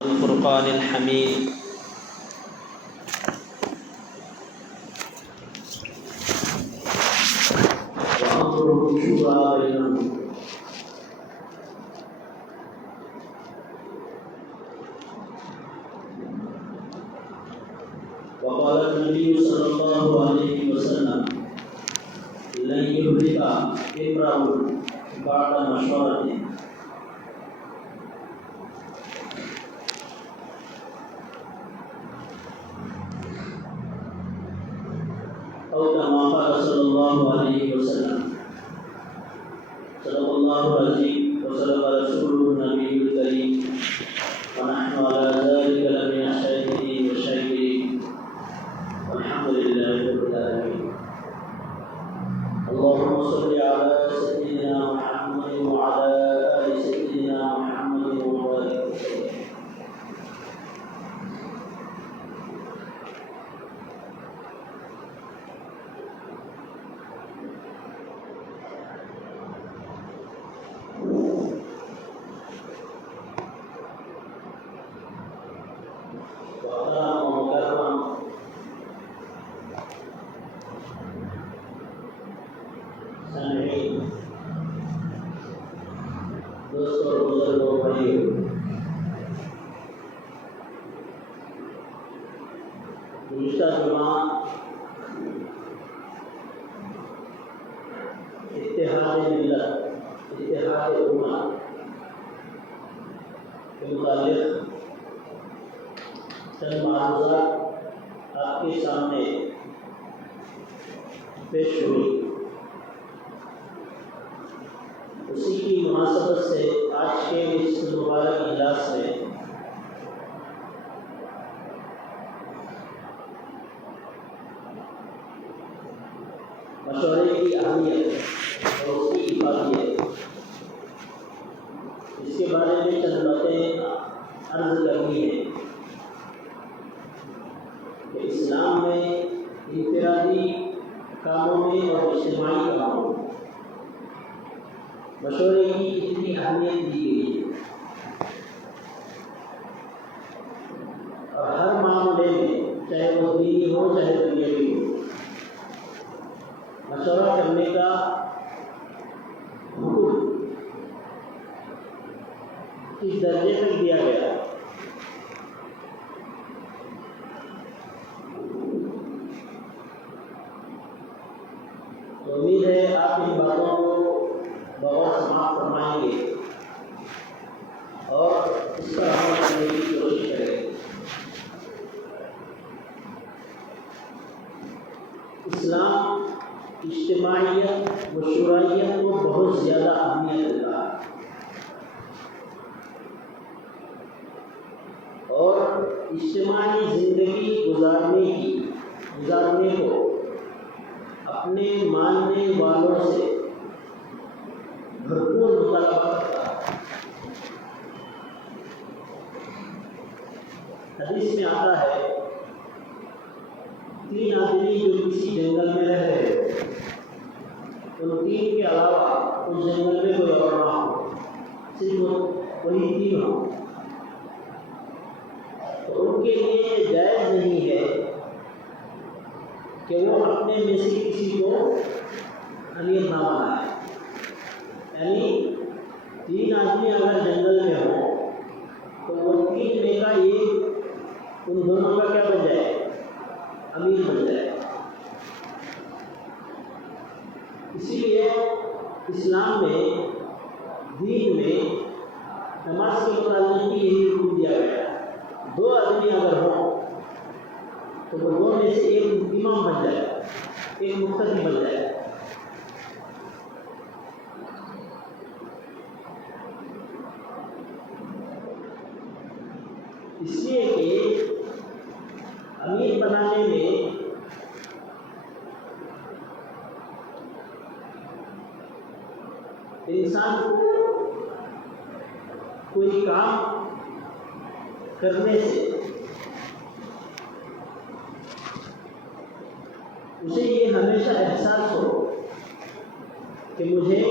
الفرقان الحمید وأمره شورى بينهم وقال النبي صلى الله عليه وسلم لن يهلك امرؤ بعد مشورته أو كما قال صلى الله عليه وسلم. صدق الله العظيم وصدق رسوله النبي الكريم ونحن على ذلك لمن الشاهدين والشاكرين والحمد لله رب العالمين. اللهم صل على سيدنا محمد وعلى آل سيدنا محمد وبارك وسلم. دوستوں اور بزرگوں بھائیوں، گزشتہ جمعہ اتحاد ملت اتحاد امت کے متعلق چند معروضات آپ کے سامنے پیش ہوئی. اسی کی مناسبت سے آج کے اس مبارک اجلاس میں مشورے کی اہمیت اور اس کی افادیت، اس کے بارے میں چند باتیں عرض کرنی ہے کہ اسلام میں انفرادی کاموں میں اور اجتماعی کاموں میں مشورے کی اتنی اہمیت دی گئی ہے، اور ہر معاملے میں چاہے وہ دینی ہو چاہے دنیاوی ہو مشورہ کرنے کا حکم اس درجے تک دیا گیا ہے. تو امید ہے آپ ان باتوں کو بغور سماعت فرمائیں گے اور اس پر عمل کرنے کی کوشش کریں گے. اسلام اجتماعیت و شورائیت کو بہت زیادہ اہمیت دیتا ہے، اور اجتماعی زندگی گزارنے کو اپنے ماننے والوں سے بھرپور مطالبہ کرتا ہے. حدیث میں آتا ہے 3 آدمی جو کسی جنگل میں رہ رہے ہو، ان 3 کے علاوہ اس جنگل میں کوئی اور نہ ہو، صرف وہی 3 ہو، تو ان کے لیے یہ جائز نہیں ہے کہ وہ اپنے میں سے کسی کو امیر نہ بنائے. یعنی 3 آدمی اگر جنگل میں ہوں تو وہ 3 میں کا ایک ان دونوں کا کیا بن جائے؟ امیر بن جائے. اسی لیے اسلام میں دین میں نماز کے متعلق بھی یہی حکم دیا گیا ہے. 2 آدمی اگر ہوں تو وہ 2 میں سے ایک امام بن جائے، ایک مقتدی بن جائے. اس لیے کہ امیر بنانے میں انسان کو کوئی کام کرنے سے اسے یہ ہمیشہ احساس ہو کہ مجھے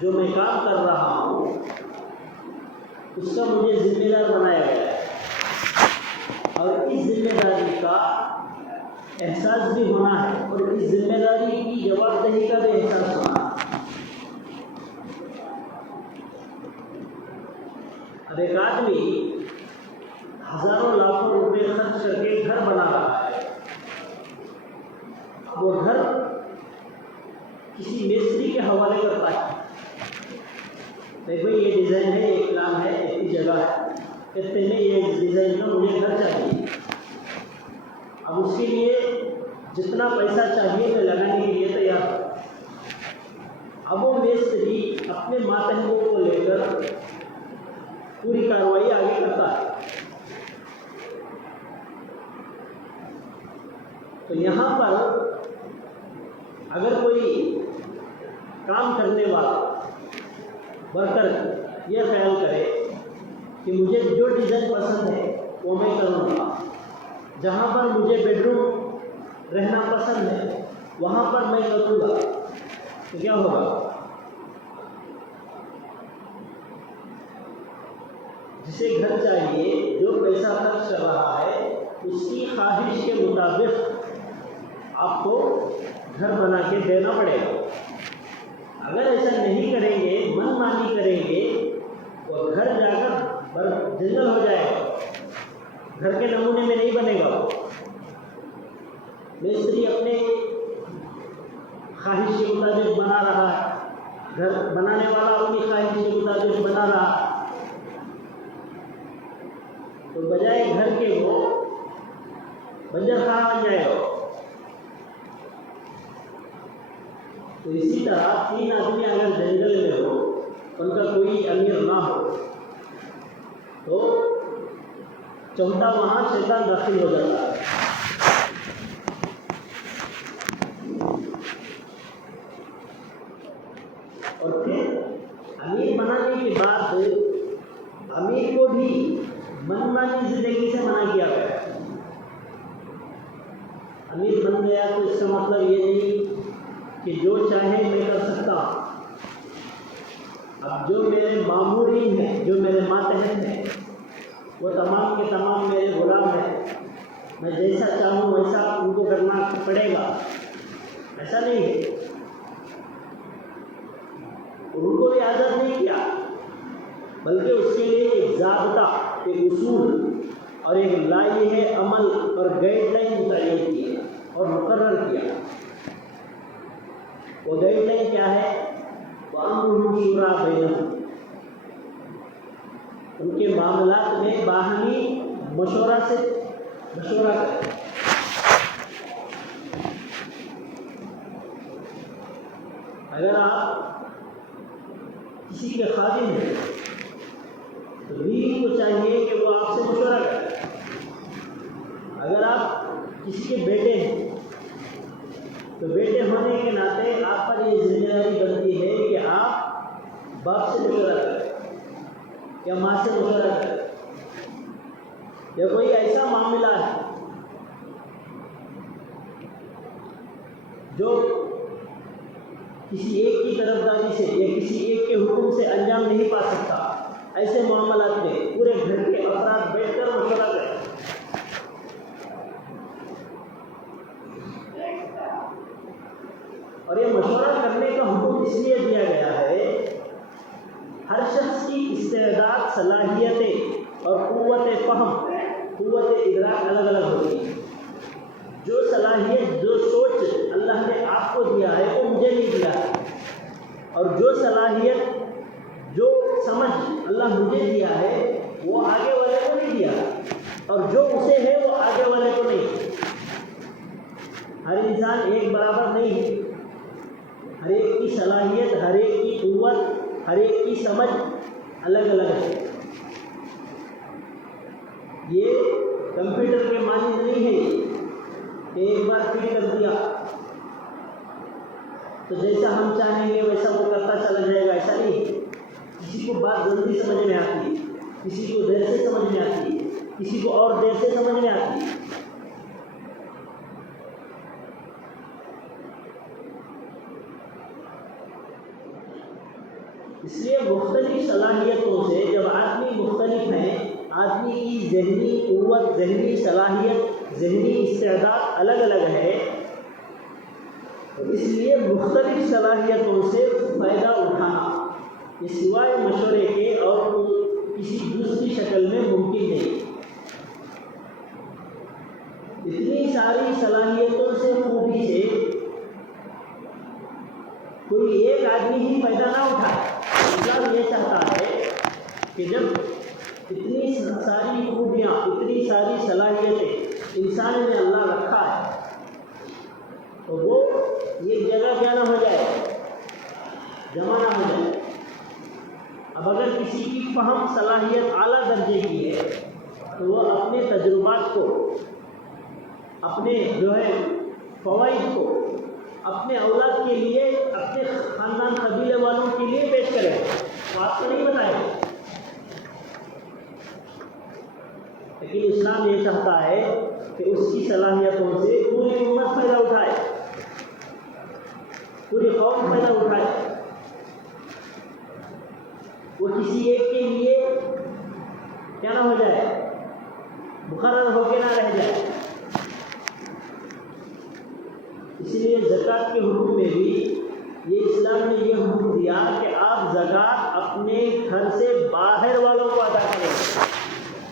جو میں کام کر رہا ہوں اس کا مجھے ذمہ دار بنایا گیا ہے، اور اس ذمہ داری کا احساس بھی ہونا ہے، اور اس ذمہ داری کی جواب دہی کا بھی احساس ہونا ہے۔ اب ایک آدمی ہزاروں لاکھوں روپے خرچ کر کے گھر بنا رہا ہے، وہ گھر کسی مستری کے حوالے کرتا ہے، بھائی یہ ڈیزائن ہے، یہ پلان ہے، ایسی جگہ ہے، کہتے ہیں یہ ڈیزائن کا مجھے گھر چاہیے۔ اب اس کے لیے جتنا پیسہ چاہیے میں لگانے کے لیے تیار ہوں۔ اب وہ مستری اپنے ماتحتوں کو لے کر پوری کارروائی آگے کرتا ہے۔ تو یہاں پر اگر کوئی کام کرنے والا ورکر یہ خیال کرے کہ مجھے جو ڈیزائن پسند ہے وہ میں کروں گا، جہاں پر مجھے بیڈ روم رہنا پسند ہے وہاں پر میں کروں گا، تو کیا ہوگا؟ جسے گھر چاہیے، جو پیسہ خرچ کر رہا ہے، اس کی خواہش کے مطابق آپ کو گھر بنا کے دینا پڑے گا۔ اگر ایسا نہیں کریں گے، من مانی کریں گے، وہ گھر جا کر جنگل ہو جائے گا، گھر کے نمونے میں نہیں بنے گا۔ مستری اپنے خواہش کے مطابق بنا رہا ہے، گھر بنانے والا اپنی خواہش کے مطابق بنا رہا ہے، تو بجائے گھر کے وہ بنجر خانہ بن جائے گا۔ تو اسی طرح تین آدمی اگر جنگل میں ہو، ان کا کوئی امیر نہ ہو، تو چوتھا وہاں شیطان داخل ہو جاتا ہے۔ اور پھر امیر بنانے کے بعد امیر کو بھی من مانی زندگی سے منع کیا گیا۔ امیر بن گیا تو اس کا مطلب یہ نہیں کہ جو چاہے میں کر سکتا ہوں۔ اب جو میرے مامورین ہیں، جو میرے ماتحت ہیں، وہ تمام کے تمام میرے غلام ہیں، میں جیسا چاہوں ویسا ان کو کرنا پڑے گا، ایسا نہیں ہے۔ ان کو بھی آزاد نہیں کیا، بلکہ اس کے لیے ایک ضابطہ، ایک اصول اور ایک لائحہ عمل اور گائیڈ لائن متعین کی اور مقرر کیا۔ وہ گائیڈ لائن کیا ہے؟ وَأَمْرُهُمْ شُورَىٰ بَيْنَهُمْ، ان کے معاملات میں باہمی مشورہ کریں۔ اگر آپ کسی کے خادم ہیں تو بیوی کو چاہیے کہ وہ آپ سے مشورہ کرے۔ اگر آپ کسی کے بیٹے ہیں تو بیٹے ہونے کے ناطے آپ پر یہ ذمہ داری بنتی ہے کہ آپ باپ سے مشورہ کریں یا ماں سے مشورہ کریں، یا کوئی ایسا معاملہ ہے جو کسی ایک کی طرفداری سے یا کسی ایک کے حکم سے انجام نہیں پا سکتا، ایسے معاملات میں پورے گھر کے افراد بیٹھ کر مشورہ کریں۔ اور یہ مشورہ کرنے کا حکم اس لیے دیا گیا ہے، ہر شخص کی استعداد، صلاحیتیں اور قوت فہم، قوت ادراک الگ الگ ہوتی ہے۔ جو صلاحیت، جو سوچ اللہ نے آپ کو دیا ہے وہ مجھے نہیں دیا ہے، اور جو صلاحیت، جو سمجھ اللہ مجھے دیا ہے وہ آگے والے کو نہیں دیا، اور جو اسے ہے وہ آگے والے کو نہیں۔ ہر انسان ایک برابر نہیں ہے، ہر ایک کی صلاحیت، ہر ایک کی قوت، ہر ایک کی سمجھ الگ الگ ہے۔ یہ کمپیوٹر کے مانند نہیں ہے کہ ایک بار فٹ کر دیا تو جیسا ہم چاہیں گے ویسا وہ کرتا چلا جائے گا، ایسا نہیں ہے۔ کسی کو بات جلدی سمجھ میں آتی ہے، کسی کو دیر سے سمجھ میں آتی ہے، کسی کو اور دیر سے سمجھ میں آتی ہے۔ اس لیے مختلف صلاحیتوں سے جب آدمی مختلف ہیں، آدمی کی ذہنی قوت، ذہنی صلاحیت، ذہنی استعداد الگ الگ ہے، اس لیے مختلف صلاحیتوں سے فائدہ اٹھانا یہ سوائے مشورے کے اور کسی دوسری شکل میں ممکن نہیں۔ اتنی ساری صلاحیتوں سے، خوبی سے کوئی ایک آدمی ہی فائدہ نہ اٹھائے۔ اسلام یہ چاہتا ہے کہ جب اتنی ساری خوبیاں، اتنی ساری صلاحیتیں انسان میں اللہ رکھا ہے تو وہ ایک جگہ کیا نہ ہو جائے، جمع نہ ہو جائے۔ اب اگر کسی کی فہم صلاحیت اعلیٰ درجے کی ہے تو وہ اپنے تجربات کو، اپنے فوائد کو اپنے اولاد کے لیے، اپنے خاندان قبیلے والوں کے لیے پیش کرے، وہ آپ کو نہیں بتائے۔ لیکن اسلام یہ چاہتا ہے کہ اس کی صلاحیتوں سے پوری امت فائدہ اٹھائے، پوری قوم فائدہ اٹھائے، وہ کسی ایک کے لیے کیا نہ ہو جائے، مقرر ہو کے نہ رہ جائے۔ اس لیے زکوٰۃ کے حکم میں بھی یہ اسلام نے یہ حکم دیا کہ آپ زکوٰۃ اپنے گھر سے باہر والوں کو ادا کریں،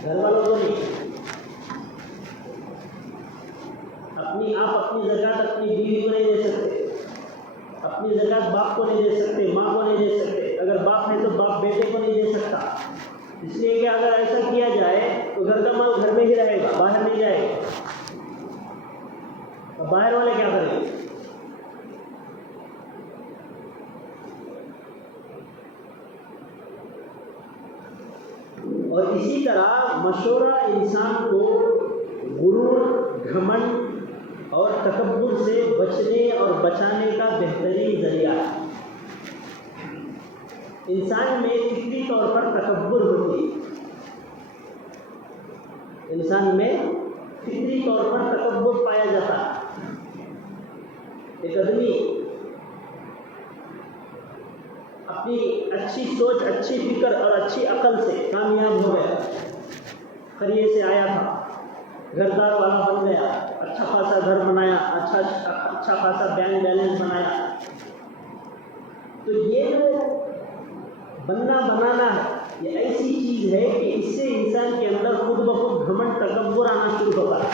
گھر والوں کو نہیں۔ آپ اپنی زکوٰۃ اپنی بیوی کو نہیں دے سکتے، اپنی زکوٰۃ باپ کو نہیں دے سکتے، ماں کو نہیں دے سکتے، اگر باپ ہے تو باپ بیٹے کو نہیں دے سکتا، اس لیے کہ اگر ایسا کیا جائے تو گھر کا مال گھر میں ہی رہے گا، باہر نہیں جائے گا۔ باہر والے کیا کریں گے؟ اور اسی طرح مشورہ انسان کو غرور، گھمنڈ اور تکبر سے بچنے اور بچانے کا بہترین ذریعہ ہے۔ انسان میں فطری طور پر تکبر ہوتی ہے، انسان میں فطری طور پر تکبر پایا جاتا ہے۔ ایک آدمی اپنی اچھی سوچ، اچھی فکر اور اچھی عقل سے کامیاب ہو گیا، قریے سے آیا تھا، گھردار والا بن گیا، اچھا خاصا گھر بنایا، اچھا خاصا بینک بیلنس بنایا، تو یہ جو بنانا ہے یہ ایسی چیز ہے کہ اس سے انسان کے اندر خود بخود گھمنڈ، تکبر آنا شروع ہوتا ہے،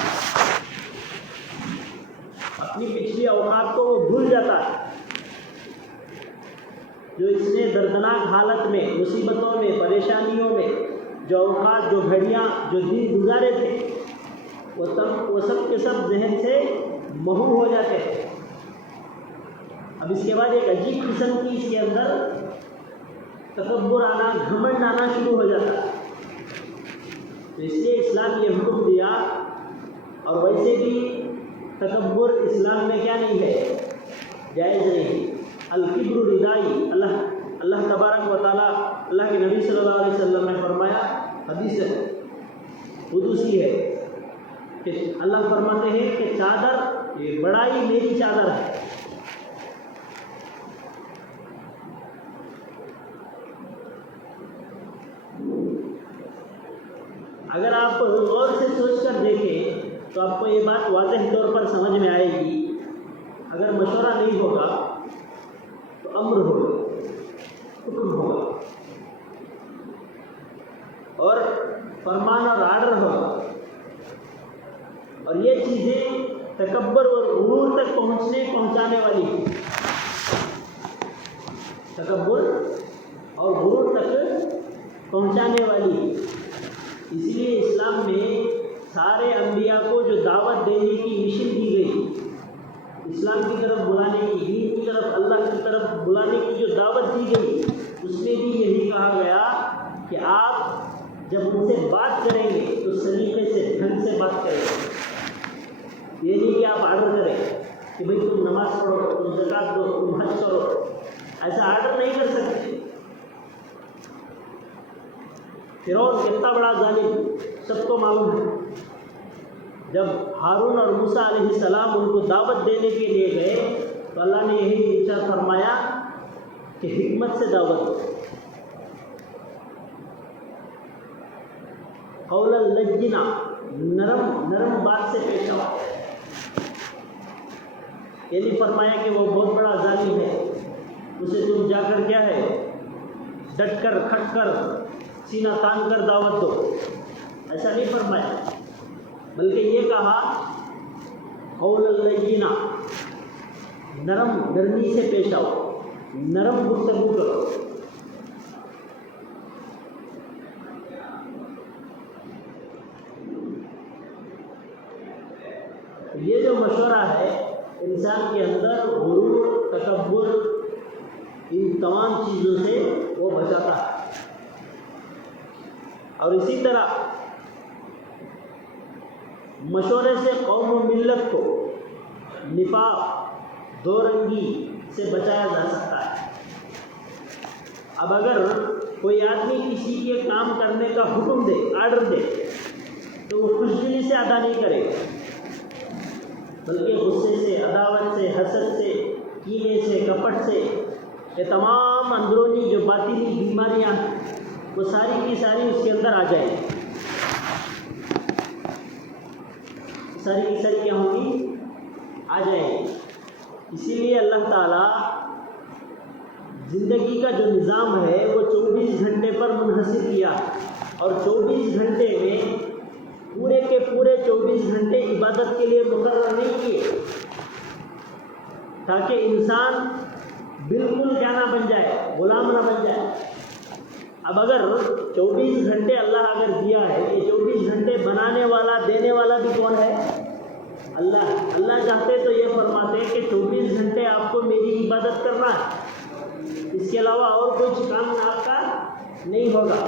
اپنی پچھلی اوقات کو وہ بھول جاتا ہے جو اس نے دردناک حالت میں، مصیبتوں میں، پریشانیوں میں جو اوقات، جو گھڑیاں، جو دن گزارے تھے وہ سب کے سب ذہن سے محو ہو جاتے ہیں۔ اب اس کے بعد ایک عجیب قسم کی اس کے اندر تکبر آنا، گھمنڈ آنا شروع ہو جاتا ہے۔ تو اس لیے اسلام یہ حکم دیا، اور ویسے بھی تکبر اسلام میں کیا نہیں ہے، جائز نہیں۔ الکبر ردائی، اللہ تبارک و تعالیٰ، اللہ کے نبی صلی اللہ علیہ وسلم نے فرمایا، حدیث قدسی ہے کہ اللہ فرماتے ہیں کہ چادر، یہ بڑائی میری چادر ہے۔ اگر آپ غور سے سوچ کر دیکھیں تو آپ کو یہ بات واضح طور پر سمجھ میں آئے گی، اگر مشورہ نہیں ہوگا تو امر ہوگا، حکم ہوگا، اور فرمان اور آرڈر ہوگا، اور یہ چیزیں تکبر اور غرور تک پہنچانے والی ہیں، تکبر اور غرور تک پہنچانے والی ہیں۔ اس لیے اسلام میں سارے انبیاء کو جو دعوت دینے کی مشن دی گئی، اسلام کی طرف بلانے کی، دین کی طرف، اللہ کی طرف بلانے کی جو دعوت دی گئی، اس میں بھی یہی کہا گیا کہ آپ جب ان سے بات کریں گے تو سلیقے سے، ڈھنگ سے بات کریں گے۔ یہ نہیں کہ آپ آرڈر کریں کہ بھئی تم نماز پڑھو، تم زکوٰۃ دو، تم حج کرو، ایسا آرڈر نہیں کر سکتے۔ فرعون کتنا بڑا ظالم سب کو معلوم ہے، جب ہارون اور موسیٰ علیہ السلام ان کو دعوت دینے کے لیے گئے تو اللہ نے یہی ارشاد فرمایا کہ حکمت سے دعوت دو، قولا لجنا، نرم بات سے پیش آؤ. یہ نہیں فرمایا کہ وہ بہت بڑا ظالم ہے، اسے تم جا کر کیا ہے ڈٹ کر کھٹ کر سینہ تان کر دعوت دو، ایسا نہیں فرمایا، بلکہ یہ کہا قولا لجنا، نرمی سے پیش آؤ، نرم گفتگو کرو. یہ جو مشورہ ہے انسان کے اندر غرور، تکبر، ان تمام چیزوں سے وہ بچاتا ہے. اور اسی طرح مشورے سے قوم و ملت کو نفاق، دو رنگی سے بچایا جا سکتا ہے. اب اگر کوئی آدمی کسی کے کام کرنے کا حکم دے، آرڈر دے، تو وہ خوش دلی سے ادا نہیں کرے، بلکہ غصے سے، عداوت سے، حسد سے، کینے سے، کپٹ سے، یہ تمام اندرونی جو باطنی بیماریاں ہیں وہ ساری کی ساری اس کے اندر آ جائیں گی. ساری کی ساری کیا ہوں گی؟ آ جائیں گی. اسی لیے اللہ تعالیٰ زندگی کا جو نظام ہے وہ 24 گھنٹے پر منحصر کیا، اور 24 گھنٹے میں پورے کے پورے 24 گھنٹے عبادت کے لیے مقرر نہیں کیے، تاکہ انسان بالکل کیا نہ بن جائے، غلام نہ بن جائے. اب اگر 24 گھنٹے اللہ اگر دیا ہے، یہ 24 گھنٹے بنانے والا، دینے والا بھی کون ہے؟ اللہ چاہتے تو یہ فرماتے کہ 24 گھنٹے آپ کو میری عبادت کرنا ہے، اس کے علاوہ اور کچھ کام آپ کا نہیں ہوگا.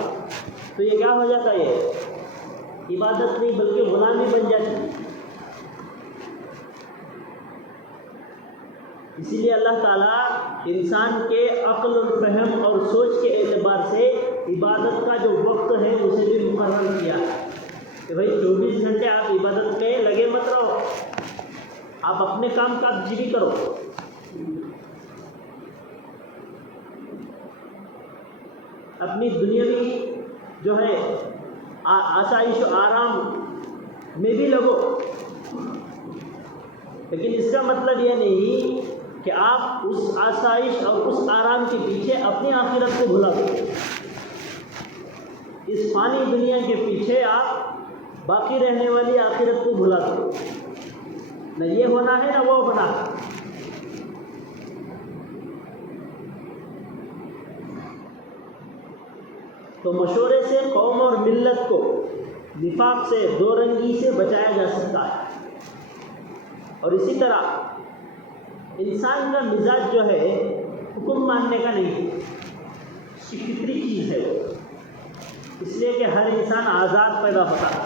تو یہ کیا ہو جاتا ہے؟ یہ عبادت نہیں بلکہ غلامی بن جاتی. اسی لیے اللہ تعالیٰ انسان کے عقل و فہم اور سوچ کے اعتبار سے عبادت کا جو وقت ہے اسے بھی مقرر کیا ہے کہ بھائی 24 گھنٹے آپ عبادت میں لگے مت رہو، آپ اپنے کام کاج بھی کرو. اپنی دنیاوی جو ہے آسائش و آرام میں بھی لگو، لیکن اس کا مطلب یہ نہیں کہ آپ اس آسائش اور اس آرام کے پیچھے اپنی آخرت کو بھلا دو. اس فانی دنیا کے پیچھے آپ باقی رہنے والی آخرت کو بھلا دو. نہ یہ ہونا ہے نہ وہ ہونا ہے. تو مشورے سے قوم اور ملت کو نفاق سے، دو رنگی سے بچایا جا سکتا ہے. اور اسی طرح انسان کا مزاج جو ہے حکم ماننے کا نہیں، اس کی فطری چیز ہے وہ، اس لیے کہ ہر انسان آزاد پیدا ہوتا ہے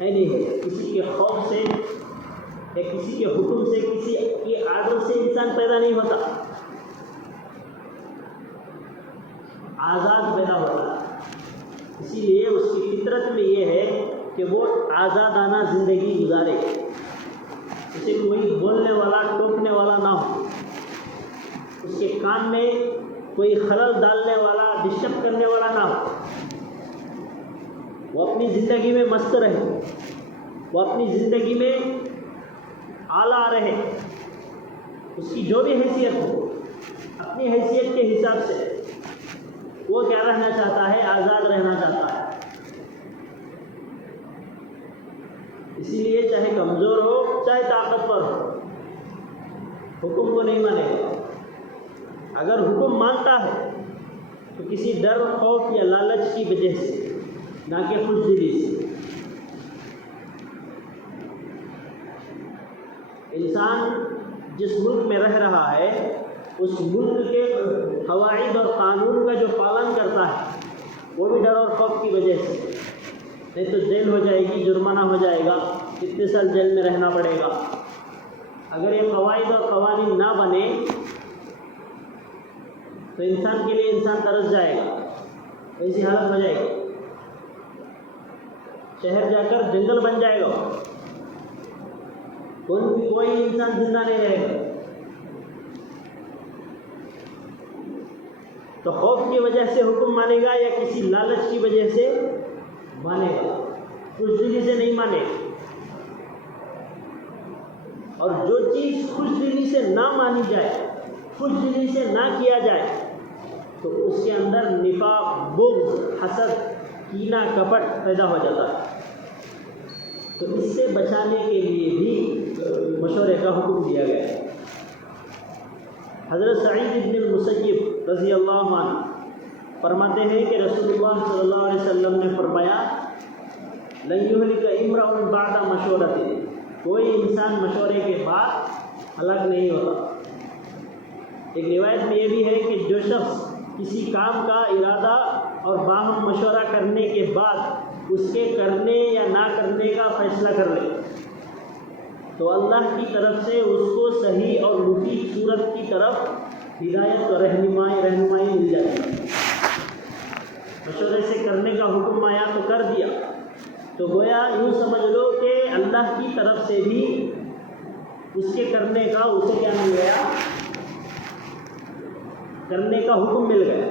نہیں، کسی کے خوف سے یا کسی کے حکم سے، کسی کے آرڈر سے انسان پیدا نہیں ہوتا، آزاد پیدا ہوتا ہے. اسی لیے اس کی فطرت میں یہ ہے کہ وہ آزادانہ زندگی گزارے، اسے کوئی بولنے والا، ٹوکنے والا نہ ہو، اس کے کام میں کوئی خلل ڈالنے والا، ڈسٹرب کرنے والا نہ ہو. وہ اپنی زندگی میں مست رہے، وہ اپنی زندگی میں اعلیٰ رہے، اس کی جو بھی حیثیت ہو اپنی حیثیت کے حساب سے وہ کیا رہنا چاہتا ہے؟ آزاد رہنا چاہتا ہے. اسی لیے چاہے کمزور ہو چاہے طاقتور ہو، حکم کو نہیں مانے گا. اگر حکم مانتا ہے تو کسی ڈر، خوف یا لالچ کی وجہ سے، نہ کہ خوش دلی سے. انسان جس ملک میں رہ رہا ہے اس ملک کے قواعد اور قانون کا جو پالن کرتا ہے وہ بھی ڈر اور خوف کی وجہ سے، نہیں تو جیل ہو جائے گی، جرمانہ ہو جائے گا، کتنے سال جیل میں رہنا پڑے گا. اگر یہ قواعد اور قوانین نہ بنے تو انسان کے لیے انسان ترس جائے گا، ایسی حالت ہو جائے گی، شہر جا کر جنگل بن جائے گا، کوئی انسان زندہ نہیں رہے گا. تو خوف کی وجہ سے حکم مانے گا یا کسی لالچ کی وجہ سے مانے گا؟ خوش دلی سے نہیں مانے گا۔ اور جو چیز خوش دلی سے نہ مانی جائے، خوش دلی سے نہ کیا جائے، تو اس کے اندر نفاق، بغض، حسد، کینہ، کپٹ پیدا ہو جاتا ہے۔ تو اس سے بچانے کے لیے بھی مشورے کا حکم دیا گیا ہے۔ حضرت سعید بن المسیب رضی اللہ عنہ فرماتے ہیں کہ رسول اللہ صلی اللہ علیہ وسلم نے فرمایا، لن یہلک امرؤ بعد مشورۃ، کوئی انسان مشورے کے بعد ہلاک نہیں ہوتا۔ ایک روایت میں یہ بھی ہے کہ جو شخص کسی کام کا ارادہ اور باہم مشورہ کرنے کے بعد اس کے کرنے یا نہ کرنے کا فیصلہ کر لے تو اللہ کی طرف سے اس کو صحیح اور مفید صورت کی طرف ہدایت اور رہنمائی مل جاتی ہے۔ مشورے سے کرنے کا حکم آیا تو کر دیا، تو گویا یوں سمجھ لو کہ اللہ کی طرف سے بھی اس کے کرنے کا اسے کیا مل گیا؟ کرنے کا حکم مل گیا۔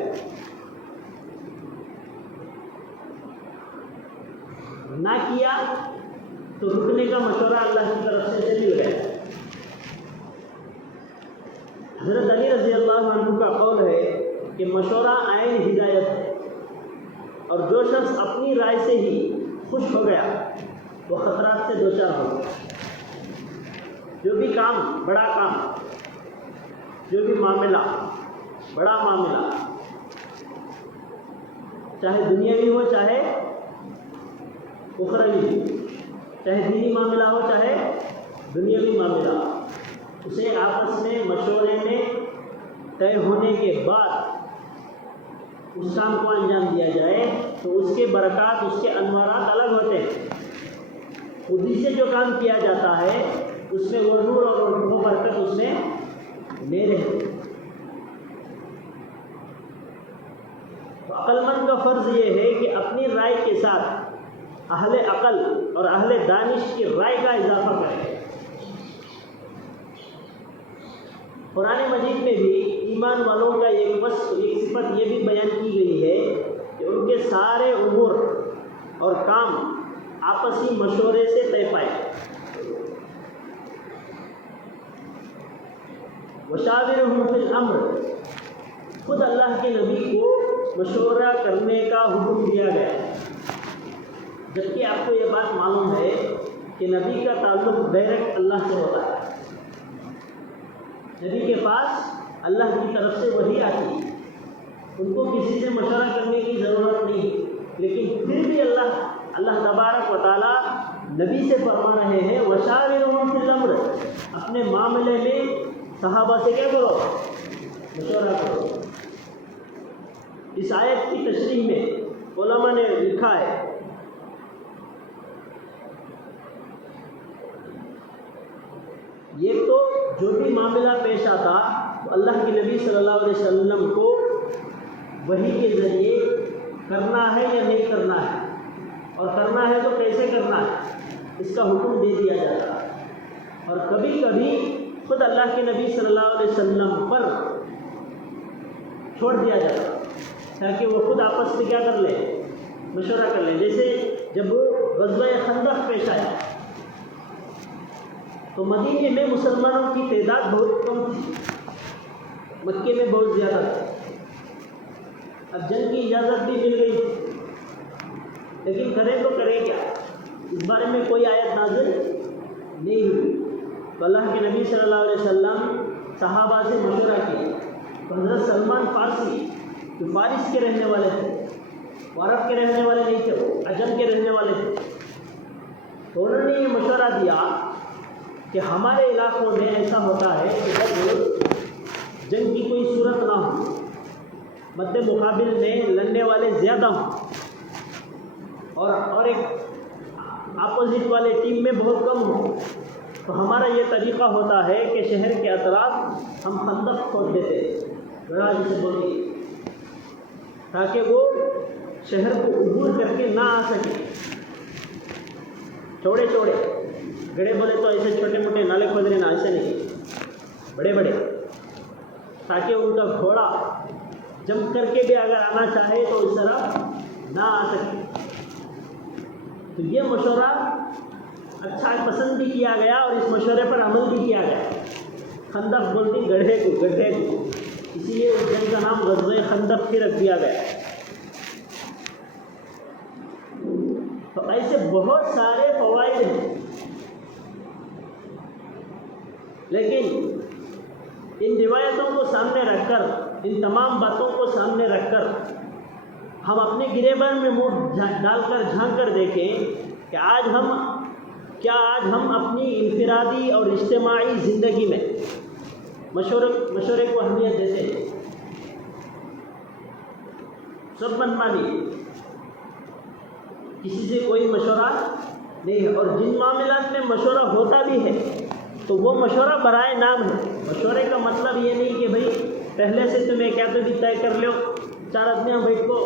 نہ کیا تو رکنے کا مشورہ اللہ کی طرف سے مل گیا۔ حضرت علی رضی اللہ عنہ کا قول ہے کہ مشورہ عین ہدایت ہے، اور جو شخص اپنی رائے سے ہی خوش ہو گیا وہ خطرات سے دوچار ہو گیا۔ جو بھی کام، بڑا کام، جو بھی معاملہ، بڑا معاملہ، چاہے دنیاوی ہو چاہے اخروی ہو، چاہے دینی معاملہ ہو چاہے دنیاوی معاملہ، اسے آپس میں مشورے میں طے ہونے کے بعد اس کام کو انجام دیا جائے تو اس کے برکات، اس کے انوارات الگ ہوتے ہیں۔ خودی سے جو کام کیا جاتا ہے اس میں وہ نور اور وہ برکت اس میں نہیں رہتی۔ تو عقل مند کا فرض یہ ہے کہ اپنی رائے کے ساتھ اہل عقل اور اہل دانش کی رائے کا اضافہ کرے۔ قرآن مجید میں بھی ایمان والوں کا ایک وصف، ایک صفت یہ بھی بیان کی گئی ہے کہ ان کے سارے امور اور کام آپسی مشورے سے طے پائے۔ وشاورہم فی الامر، خود اللہ کے نبی کو مشورہ کرنے کا حکم دیا گیا، جبکہ آپ کو یہ بات معلوم ہے کہ نبی کا تعلق ڈائریکٹ اللہ سے ہوتا ہے۔ نبی کے پاس اللہ کی طرف سے وحی آتی ہے، ان کو کسی سے مشورہ کرنے کی ضرورت نہیں، لیکن پھر بھی اللہ تبارک و تعالیٰ نبی سے فرما رہے ہیں وشاورہم فی الامر، اپنے معاملے میں صحابہ سے کیا کرو؟ مشورہ کرو۔ اس آیت کی تشریح میں علماء نے لکھا ہے یہ تو جو بھی معاملہ پیش آتا تو اللہ کے نبی صلی اللہ علیہ وسلم کو وحی کے ذریعے کرنا ہے یا نہیں کرنا ہے، اور کرنا ہے تو کیسے کرنا ہے، اس کا حکم دے دیا جاتا ہے۔ اور کبھی کبھی خود اللہ کے نبی صلی اللہ علیہ وسلم پر چھوڑ دیا جاتا تاکہ وہ خود آپس میں کیا کر لیں؟ مشورہ کر لیں۔ جیسے جب غزوہ خندق پیش آیا تو مدینے میں مسلمانوں کی تعداد بہت کم تھی، مکے میں بہت زیادہ تھی۔ اب جنگ کی اجازت بھی مل گئی تھی، لیکن کریں تو کریں کیا؟ اس بارے میں کوئی آیت نازل نہیں ہوئی۔ تو اللہ کے نبی صلی اللہ علیہ وسلم صحابہ سے مشورہ کیا۔ تو حضرت سلمان فارسی جو فارس کے رہنے والے تھے، وہ عرب کے رہنے والے نہیں تھے، وہ عجم کے رہنے والے تھے، تو انہوں نے یہ مشورہ دیا کہ ہمارے علاقوں میں ایسا ہوتا ہے کہ جب جنگ کی کوئی صورت نہ ہو، مد مقابل میں لڑنے والے زیادہ ہوں اور ایک اپوزٹ والے ٹیم میں بہت کم ہوں، تو ہمارا یہ طریقہ ہوتا ہے کہ شہر کے اطراف ہم خندق کھود دیتے ہیں، گڑھا جسے بولتے ہیں، تاکہ وہ شہر کو عبور کر کے نہ آ سکے۔ چوڑے چوڑے گڑھے بولے تو ایسے چھوٹے موٹے نالے کھود لینا، ایسے نہیں، بڑے بڑے، تاکہ ان کا گھوڑا جمپ کر کے بھی اگر آنا چاہے تو اس طرح نہ آ سکے. تو یہ مشورہ اچھا پسند بھی کیا گیا اور اس مشورے پر عمل بھی کیا گیا. خندق بولتی گڑھے کو، اسی لیے اس جنگ کا نام غزوہ خندق بھی رکھ دیا گیا. تو ایسے بہت سارے فوائد ہیں، لیکن ان روایتوں کو سامنے رکھ کر، ان تمام باتوں کو سامنے رکھ کر ہم اپنے گریبان میں منہ ڈال کر جھانک کر دیکھیں کہ آج ہم اپنی انفرادی اور اجتماعی زندگی میں مشورے کو اہمیت دیتے ہیں. سب منمانی، کسی سے کوئی مشورہ نہیں ہے، اور جن معاملات میں مشورہ ہوتا بھی ہے تو وہ مشورہ برائے نام ہے. مشورے کا مطلب یہ نہیں کہ بھئی پہلے سے تمہیں کیا تو بھی طے کر لو، 4 آدمیاں بیٹھ کو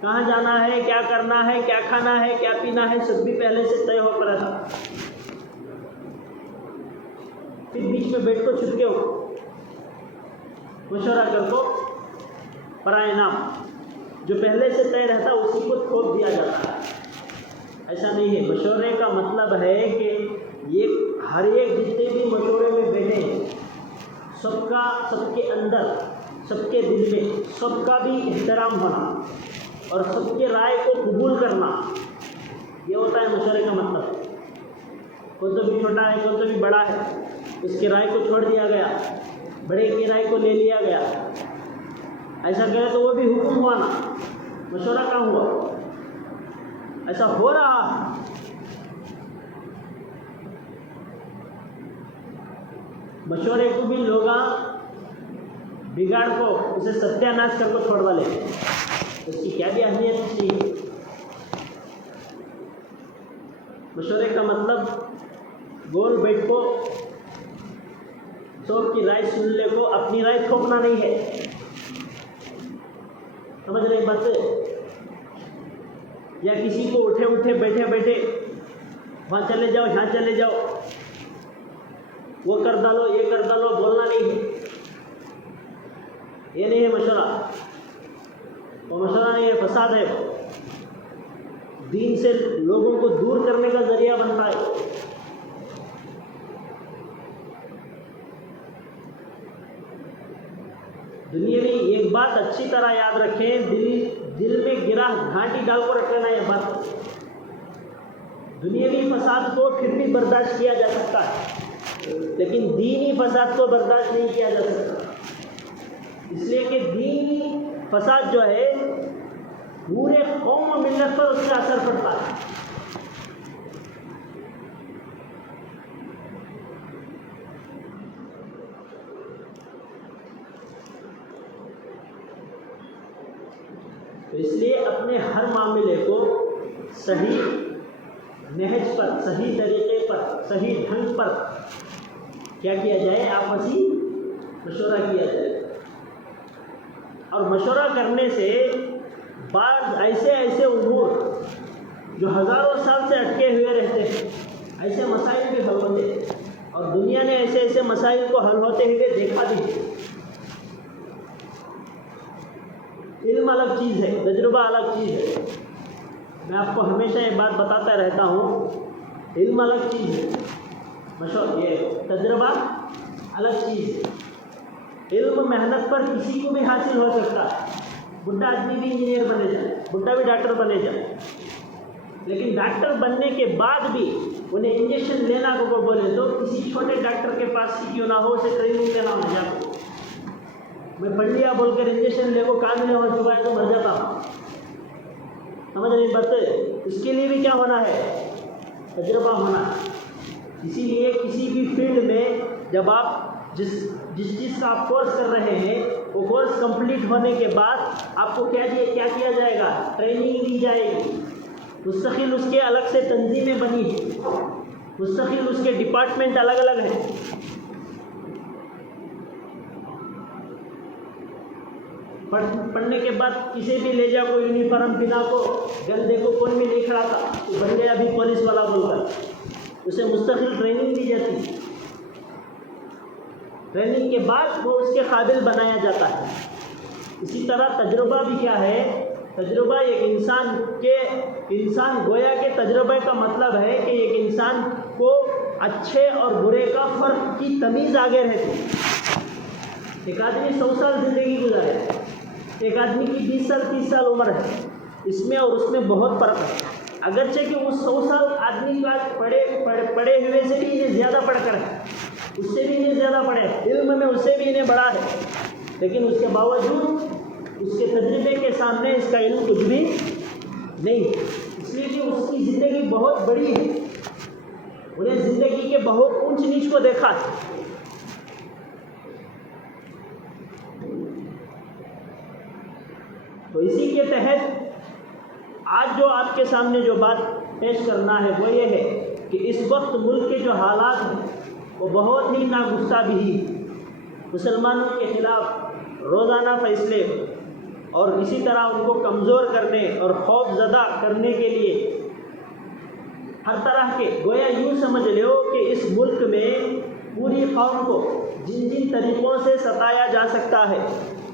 کہاں جانا ہے، کیا کرنا ہے، کیا کھانا ہے، کیا پینا ہے، سب بھی پہلے سے طے ہو پڑا تھا. پھر بیچ میں بیٹھ کو چھپ کے مشورہ کر کو برائے نام. جو پہلے سے طے رہتا اسی کو تھوپ دیا جاتا ہے. ایسا نہیں ہے. مشورے کا مطلب ہے کہ یہ ہر ایک جتنے بھی مشورے میں بیٹھے ہیں سب کے اندر، سب کے دل میں سب کا بھی احترام ہونا اور سب کے رائے کو قبول کرنا، یہ ہوتا ہے مشورے کا مطلب. کوئی تو بھی چھوٹا ہے، کوئی تو بھی بڑا ہے، اس کی رائے کو چھوڑ دیا گیا، بڑے کی رائے کو لے لیا گیا. ایسا کرے تو وہ بھی حکم ہوا نا، مشورہ کہاں ہوا؟ ایسا ہو رہا. مشورے کو بھی لوگ بگاڑ کو اسے ستیہ ناش کر کو چھوڑوا لے، اس کی کیا بھی اہمیت نہیں. مشورے کا مطلب گول بیٹھ کو سب کی رائے سن لے کو اپنی رائے تھوپنا نہیں ہے. سمجھ رہے بات؟ یا کسی کو اٹھے بیٹھے وہاں چلے جاؤ، یہاں چلے جاؤ، وہ کر ڈالو، یہ کر ڈالو، بولنا نہیں ہے. یہ نہیں ہے مشورہ. وہ مشورہ نہیں ہے، فساد ہے. دین سے لوگوں کو دور کرنے کا ذریعہ بنتا ہے. دنیا میں ایک بات اچھی طرح یاد رکھیں، دل میں گرا گھانٹی ڈال کو رکھ لینا. یہ بات دنیاوی فساد کو پھر بھی برداشت کیا جا سکتا ہے، لیکن دینی فساد کو برداشت نہیں کیا جا سکتا. اس لیے کہ دینی فساد جو ہے پورے قوم و ملت پر اس کا اثر پڑتا ہے. تو اس لیے اپنے ہر معاملے کو صحیح نہج پر، صحیح طریقے پر، صحیح ڈھنگ پر کیا کیا جائے، آپسی مشورہ کیا جائے. اور مشورہ کرنے سے بعض ایسے امور جو ہزاروں سال سے اٹکے ہوئے رہتے ہیں، ایسے مسائل بھی حل ہوتے ہیں. اور دنیا نے ایسے مسائل کو حل ہوتے ہوئے دیکھا بھی ہے. علم الگ چیز ہے، تجربہ الگ چیز ہے. میں آپ کو ہمیشہ یہ بات بتاتا رہتا ہوں، علم الگ چیز ہے، یہ تجربہ الگ چیز ہے. علم محنت پر کسی کو بھی حاصل ہو سکتا ہے. بڈھا آدمی بھی انجینئر بنے جائے، بڈھا بھی ڈاکٹر بنے جائے، لیکن ڈاکٹر بننے کے بعد بھی انہیں انجیکشن لینا کو بولے تو کسی چھوٹے ڈاکٹر کے پاس ہی کیوں نہ ہو، اسے ٹریننگ لینا ہو جاتا. میں پڑھ لیا بول کر انجیکشن لے کو کام نہیں ہو چکا ہے تو مر جاتا ہوں. سمجھ رہی بات؟ اس کے لیے بھی کیا ہونا ہے؟ تجربہ ہونا. اسی لیے کسی بھی فیلڈ میں جب آپ جس چیز کا آپ کورس کر رہے ہیں، وہ کورس کمپلیٹ ہونے کے بعد آپ کو کیا کیا جائے گا؟ ٹریننگ دی جائے گی. مستقل اس کے الگ سے تنظیمیں بنی ہیں، مستقل اس کے ڈپارٹمنٹ الگ الگ ہیں. پڑھنے کے بعد کسی بھی لے جا کو یونیفارم بنا کو گندے کو کوئی بھی نہیں کھڑا تھا، تو بن گیا ابھی پولیس والا بول کر. اسے مستقل ٹریننگ دی جاتی ہے. ٹریننگ کے بعد وہ اس کے قابل بنایا جاتا ہے. اسی طرح تجربہ بھی کیا ہے؟ تجربہ ایک انسان گویا کے تجربے کا مطلب ہے کہ ایک انسان کو اچھے اور برے کا فرق کی تمیز آگے رہتی. ایک آدمی 100 سال زندگی گزارے، ایک آدمی کی 20 سال 30 سال عمر ہے، اس میں اور اس میں بہت فرق ہے. اگرچہ کہ اس 100 سال آدمی کا پڑھے ہوئے سے بھی انہیں زیادہ پڑھ کر ہے، اس سے بھی انہیں زیادہ پڑھے، علم میں اس سے بھی انہیں بڑا ہے، لیکن اس کے باوجود اس کے تجربے کے سامنے اس کا علم کچھ بھی نہیں، اس لیے کہ اس کی زندگی بہت بڑی ہے، انہیں زندگی کے بہت اونچ نیچ کو دیکھا ہے. تو اسی کے تحت آج جو آپ کے سامنے جو بات پیش کرنا ہے وہ یہ ہے کہ اس وقت ملک کے جو حالات ہیں وہ بہت ہی ناگفتہ بھی، مسلمانوں کے خلاف روزانہ فیصلے اور اسی طرح ان کو کمزور کرنے اور خوف زدہ کرنے کے لیے ہر طرح کے، گویا یوں سمجھ لو کہ اس ملک میں پوری قوم کو جن جن طریقوں سے ستایا جا سکتا ہے،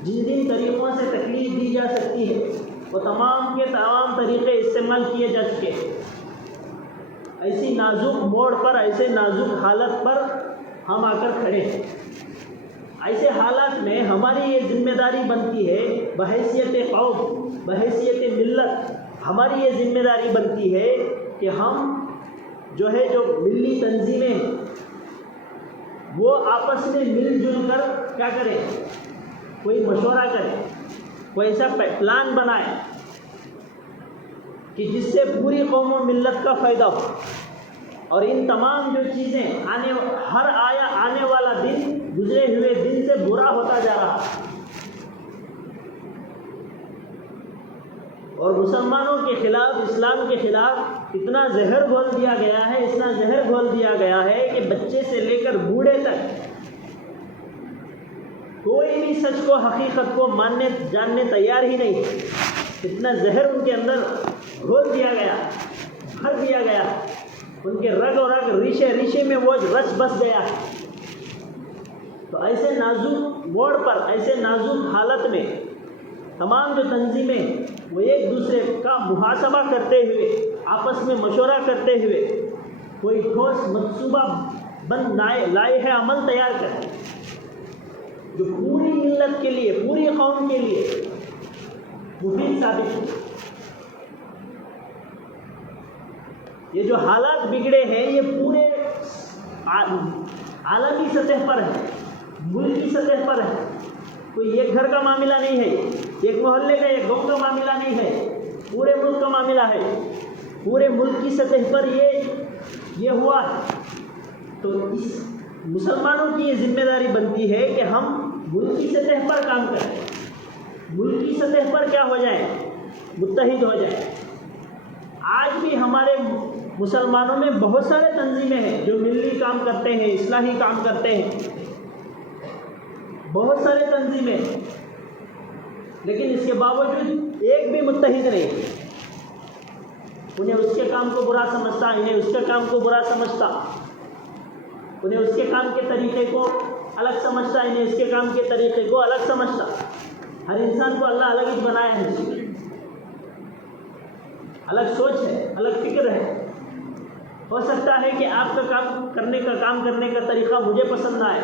جن جن طریقوں سے تکلیف دی جا سکتی ہے، وہ تمام کے تمام طریقے استعمال کیے جا چکے ہیں. ایسی نازک موڑ پر، ایسے نازک حالت پر ہم آ کر کھڑے ہیں. ایسے حالات میں ہماری یہ ذمہ داری بنتی ہے، بحیثیت قوم، بحیثیت ملت، ہماری یہ ذمہ داری بنتی ہے کہ ہم جو ملی تنظیمیں وہ آپس میں مل جل کر کیا کریں، کوئی مشورہ کریں، کوئی ایسا پلان بنائیں کہ جس سے پوری قوم و ملت کا فائدہ ہو. اور ان تمام جو چیزیں آنے والا دن گزرے ہوئے دن سے برا ہوتا جا رہا، اور مسلمانوں کے خلاف، اسلام کے خلاف اتنا زہر گھول دیا گیا ہے، اتنا زہر گھول دیا گیا ہے کہ بچے سے لے کر بوڑھے تک کوئی بھی سچ کو، حقیقت کو ماننے جاننے تیار ہی نہیں. اتنا زہر ان کے اندر گھول دیا گیا، بھر دیا گیا، ان کے رگ و رگ، ریشے میں وہ رچ بس گیا. تو ایسے نازک موڑ پر، ایسے نازک حالت میں تمام جو تنظیمیں وہ ایک دوسرے کا محاسبہ کرتے ہوئے، آپس میں مشورہ کرتے ہوئے کوئی ٹھوس منصوبہ بند لائے ہے، عمل تیار کریں جو پوری ملت کے لیے، پوری قوم کے لیے مفید ثابت ہو. یہ جو حالات بگڑے ہیں یہ پورے عالمی سطح پر ہے، ملکی سطح پر ہے. کوئی ایک گھر کا معاملہ نہیں ہے، ایک محلے کا، ایک گاؤں کا معاملہ نہیں ہے، پورے ملک کا معاملہ ہے. پورے ملک کی سطح پر یہ ہوا ہے. تو اس مسلمانوں کی یہ ذمہ داری بنتی ہے کہ ہم ملکی سطح پر کام کریں، ملکی سطح پر کیا ہو جائیں، متحد ہو جائیں. آج بھی ہمارے مسلمانوں میں بہت سارے تنظیمیں ہیں جو ملی کام کرتے ہیں، اصلاحی کام کرتے ہیں، بہت سارے تنظیمیں، لیکن اس کے باوجود ایک بھی متحد نہیں. انہیں اس کے کام کو برا سمجھتا، انہیں اس کے کام کو برا سمجھتا، انہیں اس کے کام کے طریقے کو الگ سمجھتا، انہیں اس کے کام کے طریقے کو الگ سمجھتا. ہر انسان کو اللہ الگ ہی بنایا ہے، الگ سوچ ہے، الگ فکر ہے. ہو سکتا ہے کہ آپ کا کام کرنے کا طریقہ مجھے پسند نہ آئے،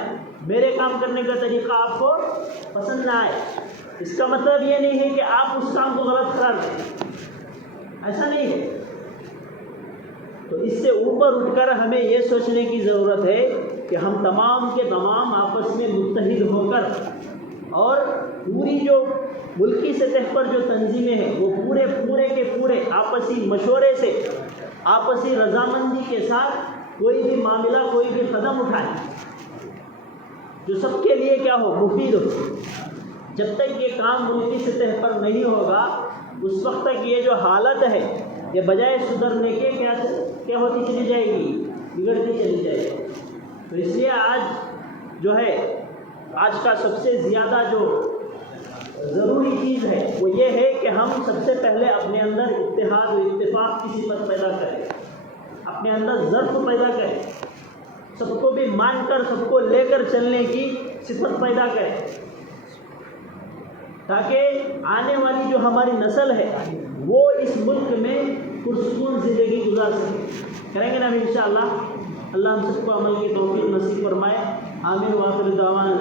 میرے کام کرنے کا طریقہ آپ کو پسند نہ آئے. اس کا مطلب یہ نہیں ہے کہ آپ اس کام کو غلط قرار دیں، ایسا نہیں ہے. تو اس سے اوپر اٹھ کر ہمیں یہ سوچنے کی ضرورت ہے کہ ہم تمام کے تمام آپس میں متحد ہو کر، اور پوری جو ملکی سطح پر جو تنظیمیں ہیں وہ پورے کے پورے آپسی مشورے سے، آپسی رضامندی کے ساتھ کوئی بھی معاملہ، کوئی بھی قدم اٹھائیں جو سب کے لیے کیا ہو، مفید ہو. جب تک یہ کام ملکی سطح پر نہیں ہوگا اس وقت تک یہ جو حالت ہے یہ بجائے سدھرنے کے کیا ہوتی چلی جائے گی، بگڑتی چلی جائے گی. تو اس لیے آج کا سب سے زیادہ جو ضروری چیز ہے وہ یہ ہے کہ ہم سب سے پہلے اپنے اندر اتحاد و اتفاق کی صفت پیدا کریں، اپنے اندر ضرب پیدا کریں، سب کو بھی مان کر، سب کو لے کر چلنے کی صفت پیدا کریں. تاکہ آنے والی جو ہماری نسل ہے وہ اس ملک میں پرسکون زندگی گزار سکے. کریں گے نا انشاءاللہ. اللہ ہم سب کو عمل کی توفیق نصیب فرمائے. آمین. وآخر دعوانا